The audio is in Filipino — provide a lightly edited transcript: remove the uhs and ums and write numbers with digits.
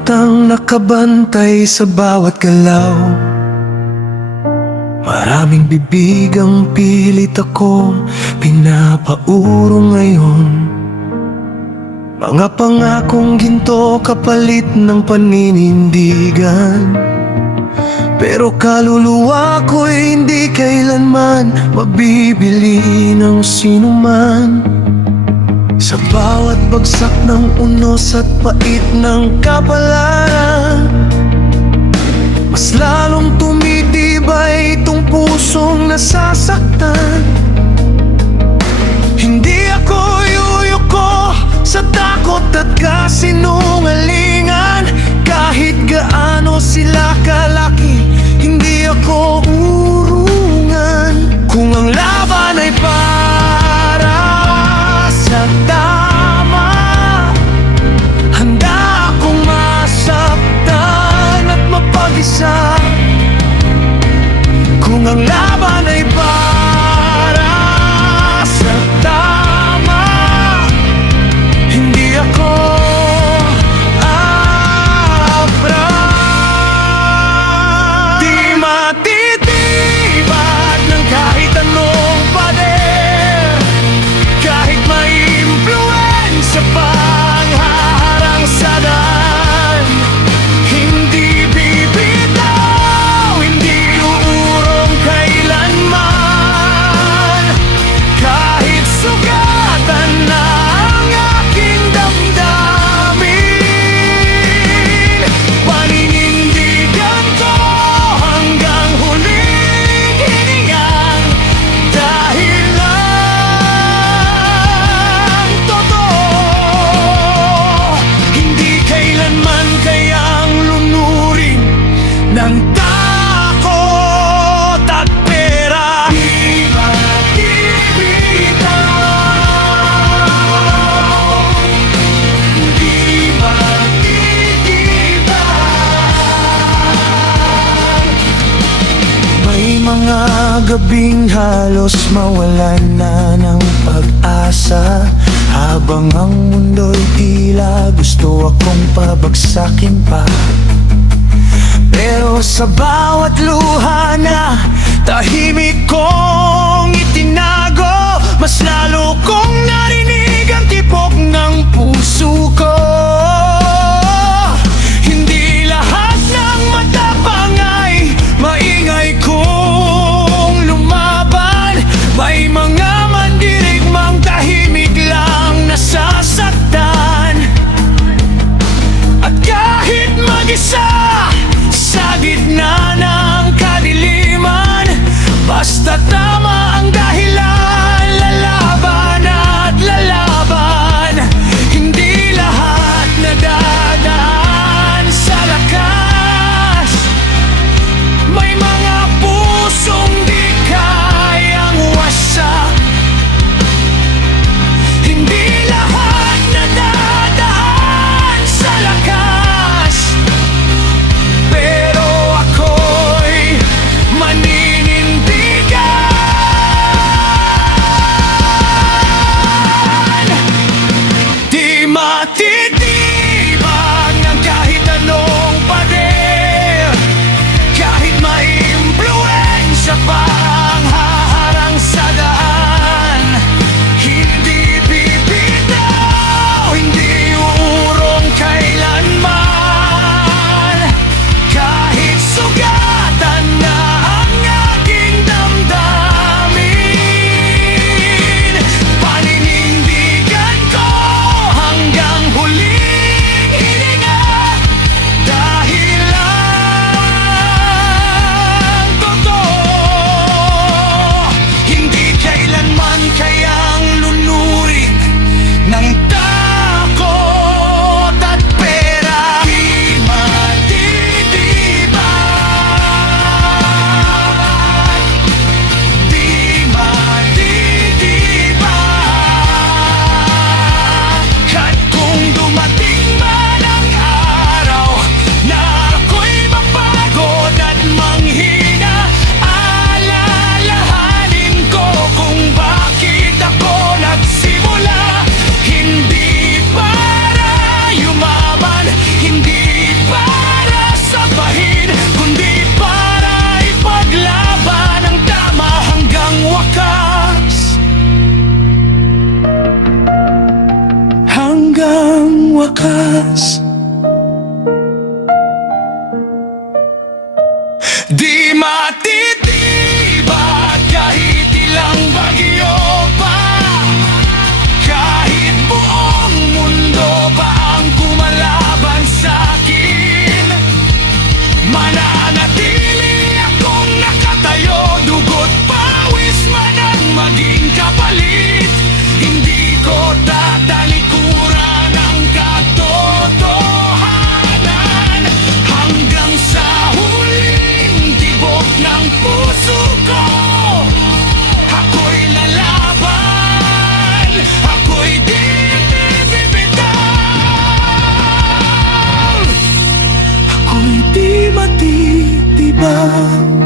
matang nakabantay sa bawat galaw. Maraming bibig ang pilit akong pinapauro ngayon. Mga pangakong ginto kapalit ng paninindigan. Pero kaluluwa ko'y hindi kailanman mabibili ng sinuman. Sa bawat bagsak ng unos at pait ng kapalaran, mas lalong tumitibay itong pusong nasasaktan. Hindi ako yuyuko sa takot at kasinungalingan. Kahit gaano sila kalaki, hindi ako urungan. Kung ang laban ay para sa tama, handa akong masaktan at mapag-isa. Kung ang laban ay para sa tama, hindi ako abra. Di matitibag ng kahit anong pader, kahit may impluensya pang haharang sa daan. Hindi bibitaw, hindi uurong kailanman. Kahit sugatan na ang aking damdamin, paninindigan ko hanggang huling hiningang. Dahil ang totoo, hindi kailanman kayang lunurin ng takot at pera. Di matibitaw, di matitibag. May mga gabing halos mawalan na ng pag-asa, habang ang mundo'y tila gusto akong pabagsakin pa. Pero sa bawat luha na tahimik kong itinago, mas lalo kong narinig ang tibok ng puso ko. Hindi lahat ng matapang ay maingay kung lumaban. May mga mandirigmang tahimik lang nasasaktan. At kahit mag-isa sa gitna ng kadiliman, basta tama na